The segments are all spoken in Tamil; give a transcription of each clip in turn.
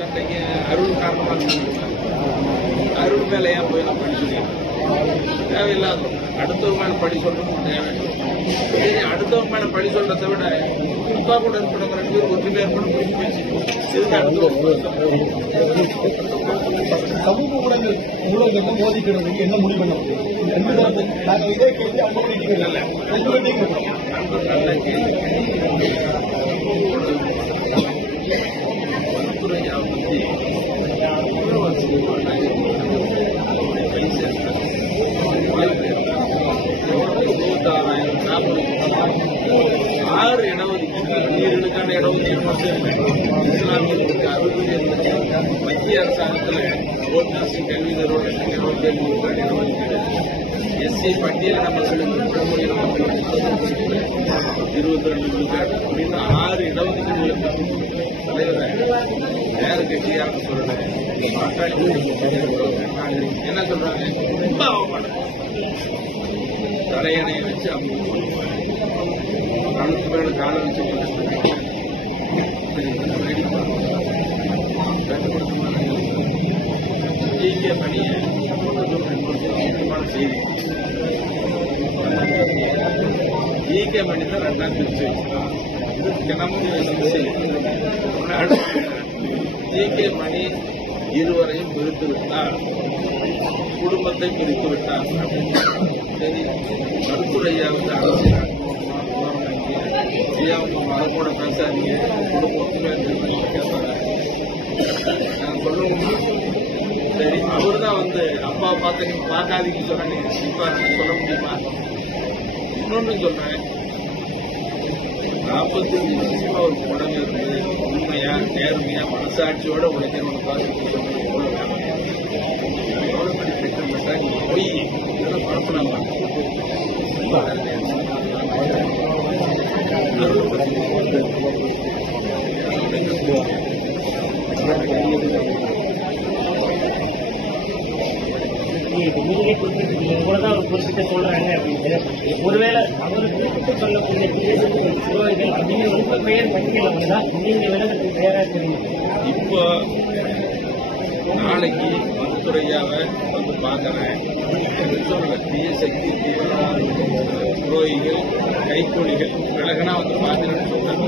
அன்றைக்கு அருள் காரணமா இருந்திருக்காங்க அருள் மேல ஏன் போய் நம்ம படிச்சுங்க தேவையில்லாத அடுத்தவங்க மேல படி சொல்றது தேவை சரி அடுத்தவங்க மேல படி சொல்றதை விட அப்பா கூட இருக்கிறவங்க ரெண்டு பேரும் ஒற்றுமையா இருக்கணும் புரிஞ்சு பேசி இதுக்கு சமூக ஊடகங்கள் ஊடகங்கள்ல மோதிக்கிறதுக்கு என்ன முடிவு பண்ண முடியும்? ரெண்டு தரப்பு நாங்க இதே கேள்வி அவங்க பண்ணிட்டு இல்ல ரெண்டு பேர்ட்டையும் கேட்கிறோம். நல்ல கேள்வி. துறையா பத்தி இருபத்தாறாயிரம் நாற்பது ஆறு இடஒதுக்கீடு நீர்களுக்கான இடஒதுக்கீடு இஸ்லாமியர்களுக்கு அறுபது இருந்துச்சு மத்திய அரசாங்கத்தில் ஓட்டுநர்சி கல்வி நிறுவனத்துக்கு இருபத்தி ஏழு விழுக்காடு இடஒதுக்கீடு எஸ்சி பட்டியலின மக்களுக்கு மக்களுக்கு இருபத்தி ரெண்டு விழுக்காடு அப்படின்னு ஆறு இடஒதுக்கீடுகளுக்கு தலைவரை வேறு கட்சியாக சொல்றேன் என்ன சொல்றாங்க ரொம்ப அவமானம் தலையணையை வச்சு அவங்க அனுப்பு மேல காலம் வச்சு செய்தி ஜிகே மணி தான் ரெண்டாம் பிரிச்சு வச்சுக்கலாம் இது தினமும் செய்தி ஜிகே மணி இருவரையும் பிரித்து விட்டார். குடும்பத்தை பிரித்து விட்டார். சரி வந்து அரசியல் ஐயா உங்க மகன் கூட பேசாதீங்க. குடும்பத்துக்கு சரி அவர் தான் வந்து அப்பா பார்த்து நீங்க பார்க்காதீங்கன்னு சொன்னாங்க இப்ப சொல்ல முடியுமா? இன்னொன்னு சொல்றேன். நாற்பத்தஞ்சு வருஷமா ஒரு உடம்பு இருந்து உண்மையா நேர்மையா மனசாட்சியோட உழைக்கிறவங்க பார்த்து சொன்னது எவ்வளவு வேணும் எவ்வளவு பெரிய திட்டமிட்டா நீங்க போய் நீங்களே பரப்பலாமா இப்ப நீங்க குறிப்பிட்டு இவ்வளவுதான் ஒரு குறிப்பிட்டு சொல்றாங்க அப்படின்ட்டு ஒருவேளை அவர் குறிப்பிட்டு சொல்லக்கூடிய தேசத்துக்கு சிறுவர்கள் அப்படின்னு உங்க பெயர் பட்டியல வந்தா நீங்க விலகத்துக்கு தயாரா தெரியும் இப்போ நாளைக்கு மருத்துவரையாவை வந்து பார்க்குறேன். சொல்ற தீய சக்தி தீவிரவாத துரோகிகள் கைக்கூலிகள் விலகனா வந்து பார்க்குறேன்னு சொன்னாங்க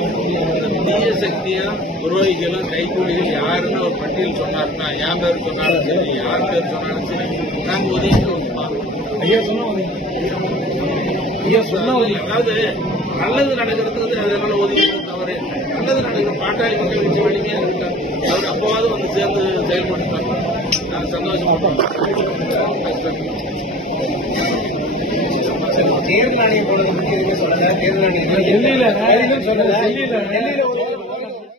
தீய சக்தியும் துரோகிகளும் கைக்கூலிகள் யாருன்னு ஒரு பட்டியல் சொன்னாருன்னா என் பேர் சொன்னாலும் சரி யார் பேர் சொன்னாலும் சரி நாங்க ஒதுக்கி வந்து பார்க்கணும் ஐயா சொன்னா ஐயா சொன்னா அதாவது நல்லது நடக்கிறதுக்கு அதனால ஒதுக்கி தவறு நல்லது நடக்கிற பாட்டாளி மக்கள் வச்சு வலிமையா இருக்காங்க அவர் அப்பவாவது வந்து சேர்ந்து செயல்படுத்தாங்க நான் சந்தோஷப்பட்டேன் தேர்தல் ஆணையம் போனதை பத்தி எதுவுமே சொல்லல. தேர்தல் ஆணையம் சொல்லல. ஒரு